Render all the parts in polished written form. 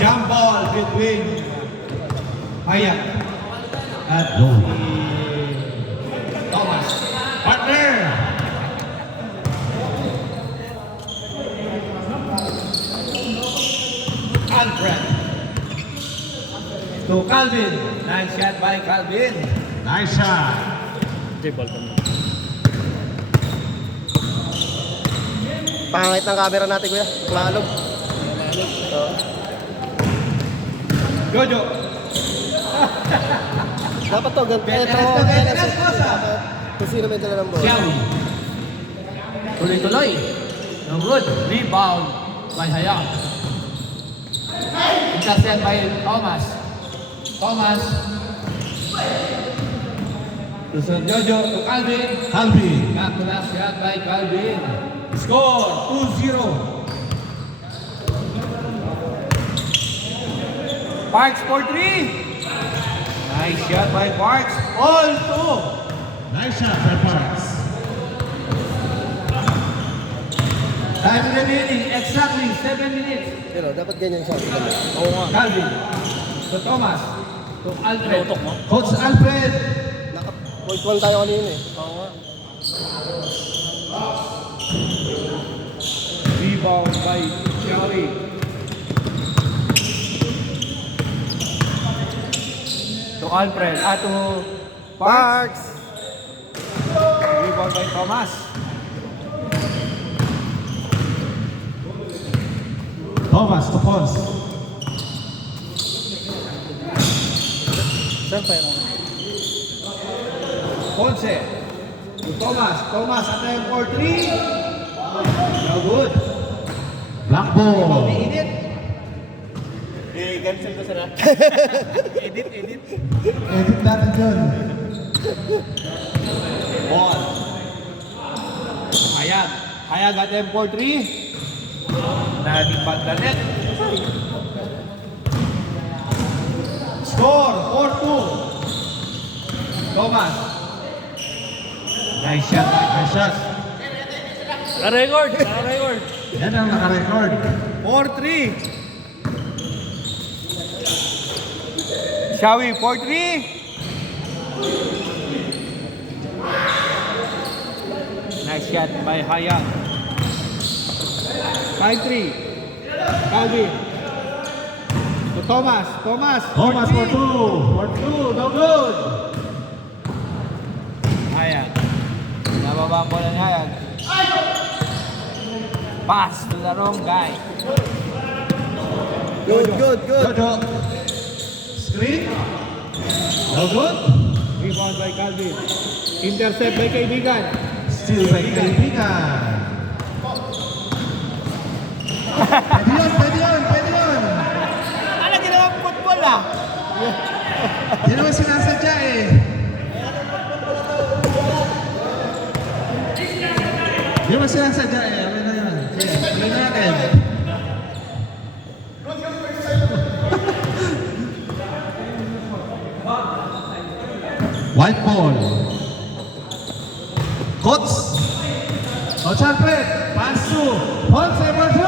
jump ball between Hayat at Thomas. Partner! Alfred. To Calvin. Nice shot by Calvin. Nice shot. Pangit ng camera natin, kuya. Lalog. Jojo. Dapat to, ito, kung sino may dala ng ball. Xiaomi. Tuloy-tuloy. No good. Rebound by Hayat. Intercept by Thomas. Thomas. Susunod Jojo to Calvin. Calvin. Back to last shot by Calvin. Score 2-0. Parks for 3. Nice shot by Parks. All 2. Nice shot by Parks. Time remaining exactly 7 minutes. Pero dapat ganyan siya. Oo nga. Calvin. To Thomas. To Alfred. Coach Alfred. Point 1 tayo kanina eh. Oo nga. Rebound by Xiaomi. To Alfred. To Parks. Rebound by Thomas. Thomas to Pons. Saan tayo? Ponce. To Thomas. Thomas attempt for 3. No good. Black ball. Init. Cancel ko sana. Edit. Edit natin yun. Ball. Hayag attempt for 3. Naging bad na net. Score 4-2. Thomas. Nice shot. Nice shot. Na-record. Yan ang naka-record. 4-3. Xiaomi 4-3. Nice shot by Hayat. 5-3. Calvin. To Thomas. Thomas for 2. No good. Hayat. Nababa ang bola ni Hayat. Pass to the wrong guy. Good. Jojo. Screen. No good. Rebound by Calvin. Intercept by kaibigan. Steal by kaibigan. Pwede yun. Ano ginawang football ah? Hindi naman sinasadya eh. Hindi naman sinasadya eh. Ano na yan? Sige, tuloy na natin. White ball. Coach Alfred. Pass to Ponce for 2.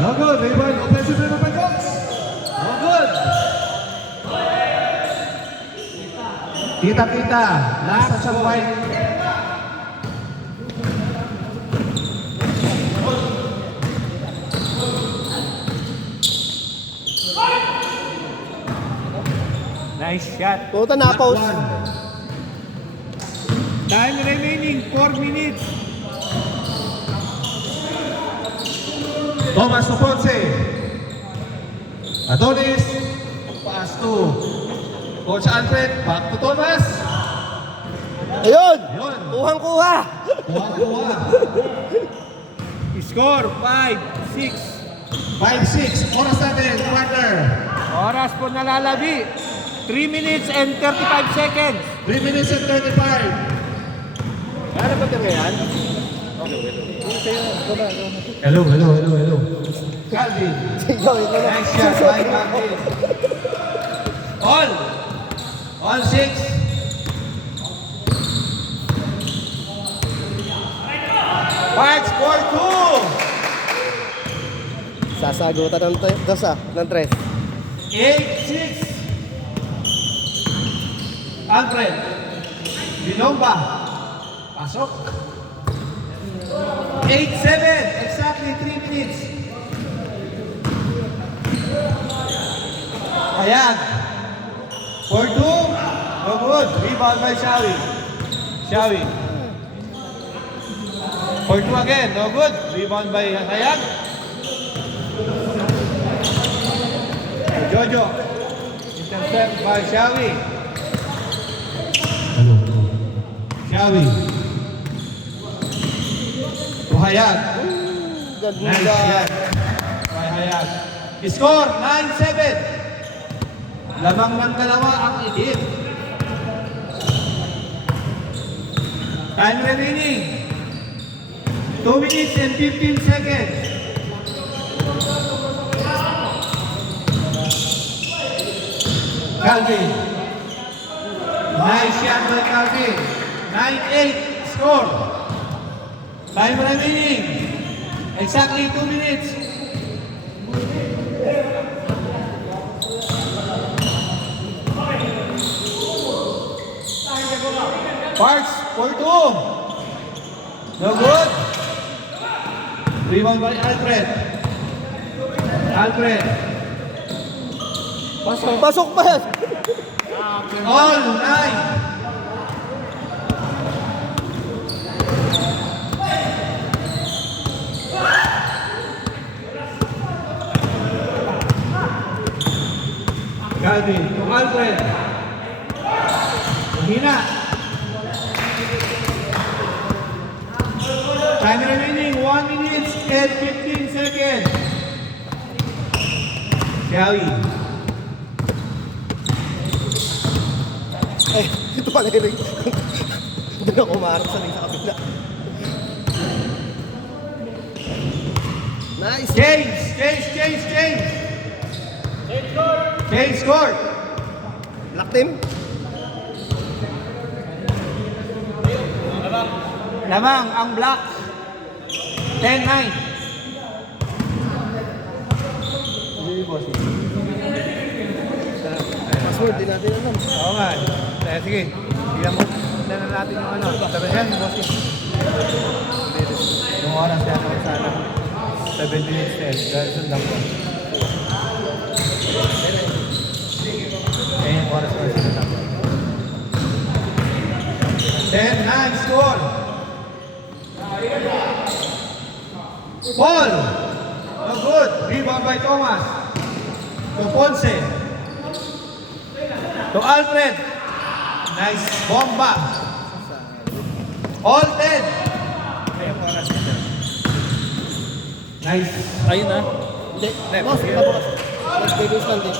No good. Rebound. Offensive rebound by Coach. No good. Kita. Last touch of White. Nice shot. Puta na pause. Time remaining 4 minutes. Thomas to Ponce. Adonis. Pass to Coach Alfred. Back to Thomas. Ayun! Ayun. Kuhang-kuha! Kuha. Score 5-6. 5-6. Oras natin, partner. Oras po nalalabi. 3 minutes and 35 seconds. 3 minutes and 35. Ano ba ito yan? Hello. Calvin. Nice shot by Calvin. All 6. Parks for 2. Sasagutan ng dos ng tres. 8-6. Alfred. Binomba. Pasok. 8-7. Exactly 3 minutes. Ayan. 4-2. No good. Rebound by Shawi. Shawi. 4-2 again. No good. Rebound by Hayag. Jojo. Intercept by Shawi. Shawi. To Hayag. Nice Ganda. yan. By Hayag. Score 9-7. Lamang ng dalawa ang idit. Time remaining. 2 minutes and 15 seconds. Calvin. Nice shot by Calvin. 9-8 score. Time remaining. Exactly 2 minutes. Parks, 4-2. No good. Rebound by Alfred. Alfred. Pasok. Pasok pa yan. All 9. Calvin, to Alfred. Hina. Time remaining 1 minute and 15 seconds. Shawi. Eh, ito pala yung ring. Hindi na kumarap sa ring sa kabila. Nice. Change. Change score. Black team. Lamang ang black. 10-9. Password, di natin alam. Oo nga. Sige. Bigyan mo. Bigyan na natin yung ano. Sabi yan, bossing. Yung oras yan ako sana. 7 minutes na. Dahil sundan ko. Yung oras ko sundan ko. 10-9 score. Paul. No good. Rebound by Thomas. To Ponce. To Alfred. Nice bomba. All 10. Nice. Ayun na. Hindi. Boss, pabukas. Nag-babies lang din.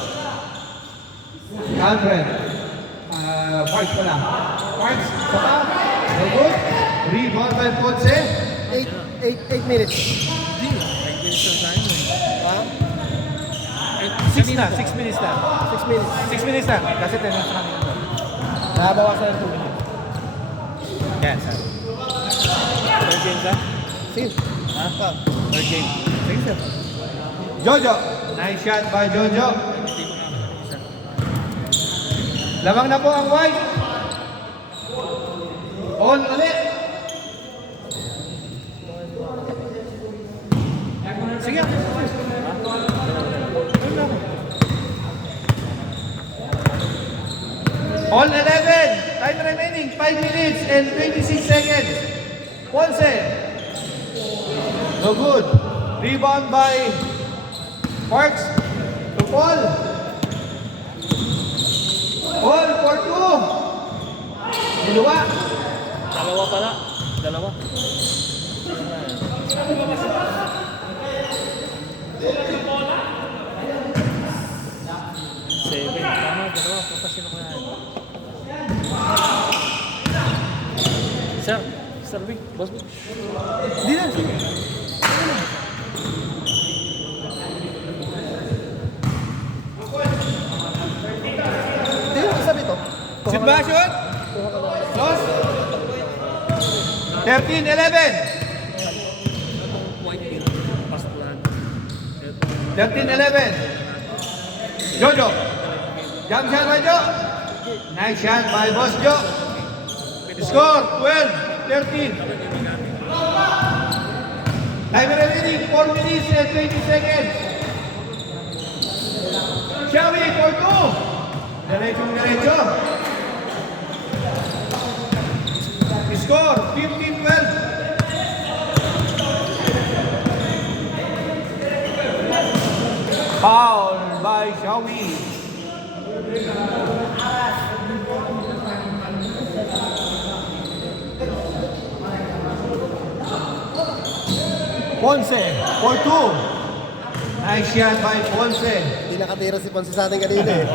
Alfred. Parks pala. Parks. Saka. No good. Rebound by Ponce. 8 minutes. Ha? 6 na. 6 minutes na. 6 minutes. 6 minutes na. Kasi 10 minutes na kanina. Nabawasan ng 2 minutes. Yan, sir. Third game ka? Sige. Ha? Ah. Third game. Sige, sir. Jojo. Nice shot by Jojo. Lamang na po ang white. On ulit. Sige. All 11. Time remaining 5 minutes and 26 seconds. Ponce. No good. Rebound by Parks. To Paul. Paul for 2. Dalawa. Dalawa pala. Dalawa. Seven. Tama, dalawa. Punta sino ko yan. Sir. Sir Vic. Boss Vic. Hindi na. Hindi yung isa dito. Shoot ba? Shoot? Dos. 13-11. White pin. Pastulan. Ito. 13-11. Jojo. Jump shot by Jo. Nice shot by Boss Jo. Score 12-13. Time remaining 4 minutes and 20 seconds. Shawi for 2. Diretso. Score 15-12. Foul by Shawi. Ponce for 2. Nice shot by Ponce. Hindi nakatira si Ponce sa atin kanina eh.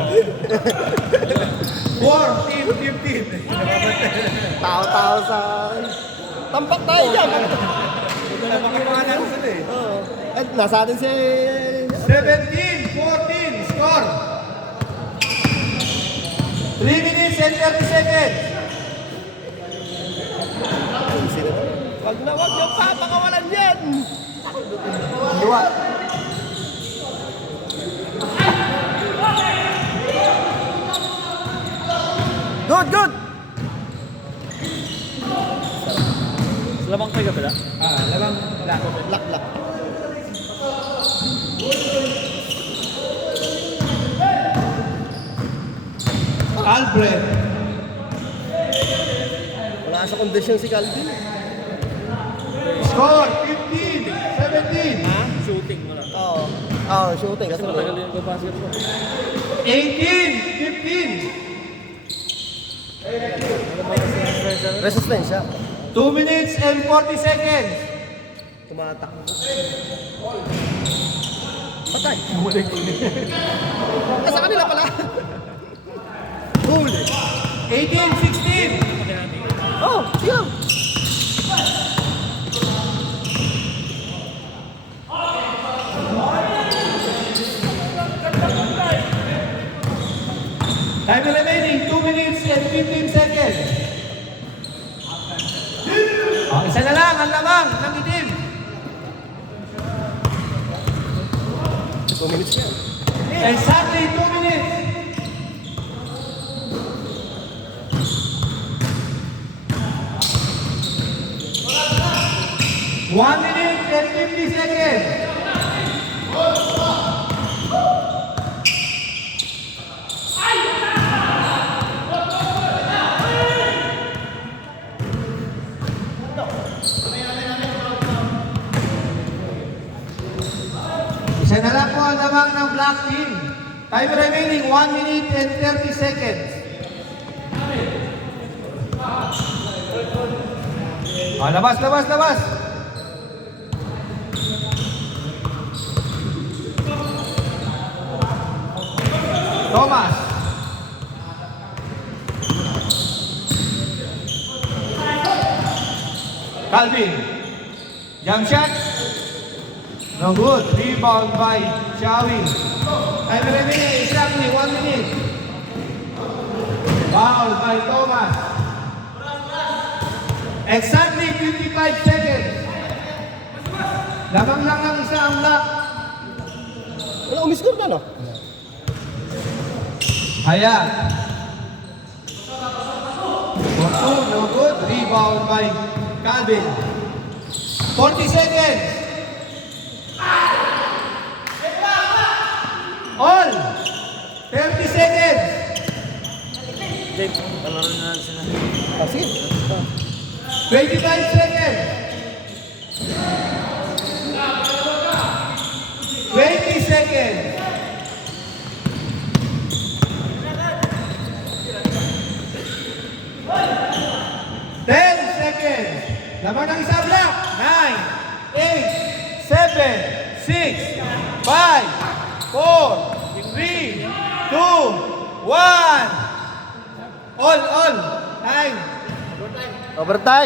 14-15. Tao-tao sa... Tampak tayo dyan. Napakipangalan ko sila eh. Oo. At nasa atin si... 17-14. Score. 3 minutes and 30 seconds. Wag niyo pa, pakawalan yan. Dua. Good. Lamang kayo pala. Labang. Lak. Albert. Wala sa kondisyon si Calvin. Score 15-17. Shooting mo lang. Oo, shooting. Kasi Matagal yung basketball. 18-15. resistance siya. 2 minutes and 40 seconds. Tumatakbo. Patay. Sa kanila pala. Huli. 18-16. Oh, siya. Time remaining 2 minutes and 15 seconds. Isa na lang ang lamang ng itim. 2 minutes yan. Exactly 2 minutes. One minute and 50 seconds. Isa na lang po ang lamang ng black team. Time remaining 1 minute and 30 seconds. Labas. Thomas. Calvin. Jump shot. No good. Rebound by Shawi. Time remaining exactly 1 minute. Foul by Thomas. Exactly 55 seconds. Lamang lang ang isa ang lock. Wala, umiscore na, no? Ayan. No good. Rebound by Calvin. 40 seconds. All. 30 seconds. Dave, palaro na sila. Ah, sige. 25 seconds. 20 seconds. 10 seconds. Lamang ng isang block. 9, 8, 7, 6, 5, 4, 3, 2, 1. All. Time. Overtime.